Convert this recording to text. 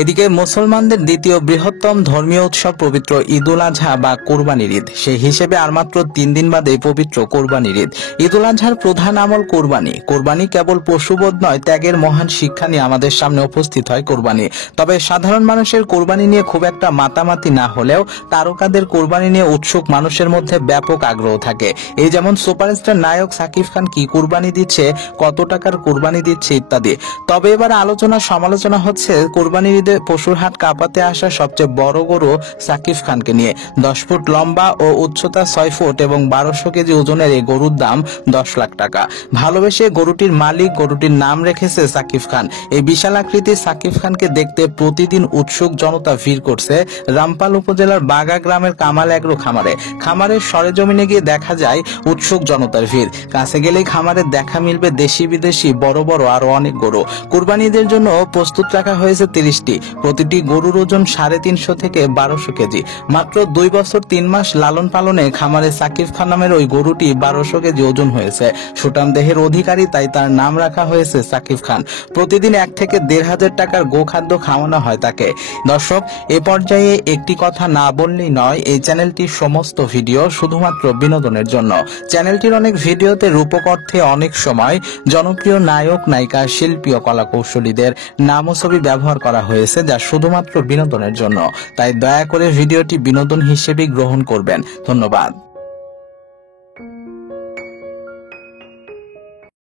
এদিকে মুসলমানদের দ্বিতীয় বৃহত্তম ধর্মীয় উৎসব পবিত্র ঈদুল আজহা বা কোরবানির ঈদ, সেই হিসেবে আর মাত্র 3 দিন বাদে পবিত্র কোরবানির ঈদ। ঈদুল আজহার প্রধান আমল কোরবানি। কোরবানি কেবল পশুবধ নয়, ত্যাগের মহান শিক্ষা নিয়ে আমাদের সামনে উপস্থিত হয় কোরবানি। তবে সাধারণ মানুষের কোরবানি নিয়ে খুব একটা মাতামাতি না হলেও তারকাদের কোরবানি নিয়ে উৎসুক মানুষের মধ্যে ব্যাপক আগ্রহ থাকে। এই যেমন সুপারস্টার নায়ক সাকিব খান কি কোরবানি দিচ্ছে, কত টাকার কোরবানি দিচ্ছে ইত্যাদি। তবে এবার আলোচনা সমালোচনা হচ্ছে কোরবানির ঈদে পশুর হাট কাঁপাতে আসা সবচেয়ে বড় গরু সাকিব খানকে নিয়ে। 10 ফুট লম্বা ও উচ্চতা 6 ফুট এবং 1200 কেজি ওজনের এই গরুর দাম 10 লাখ টাকা। ভালোবেসে গরুটির মালিক গরুটির নাম রেখেছে সাকিব খান। এই বিশাল আকৃতির সাকিব খানকে দেখতে প্রতিদিন উৎসুক জনতা ভিড় করছে রামপাল উপজেলার বাগা গ্রামের কামাল এগ্রো খামারে। খামারের সরেজমিনে গিয়ে দেখা যায় উৎসুক জনতার ভিড়। কাছে গেলেই খামারের দেখা মিলবে দেশি বিদেশি বড় বড় আরো অনেক গরু। কুরবানিদের জন্য প্রস্তুত রাখা হয়েছে 30টি। প্রতিটি গরুর ওজন 350 থেকে 1200 কেজি। মাত্র 2 বছর 3 মাস লালন পালনে খামারে সাকিব খান নামের ওই গরুটি 1200 কেজি ওজন হয়েছে। সুঠাম দেহের অধিকারী, তাই তার নাম রাখা হয়েছে সাকিব খান। প্রতিদিন 1 থেকে 1,500 টাকার গোখাদ্য খাওয়ানো হয় তাকে। দর্শক, এ পর্যায়ে একটি কথা না বললেই নয়, এই চ্যানেলটির সমস্ত ভিডিও শুধুমাত্র বিনোদনের জন্য। চ্যানেলটির অনেক ভিডিওতে রূপক অর্থে অনেক সময় জনপ্রিয় নায়ক নায়িকা শিল্পী ও কলাকৌশলীদের নাম ও ছবি ব্যবহার করা হয়েছে, যা শুধুমাত্র বিনোদনের জন্য। তাই দয়া করে ভিডিওটি বিনোদন হিসেবে গ্রহণ করবেন। ধন্যবাদ।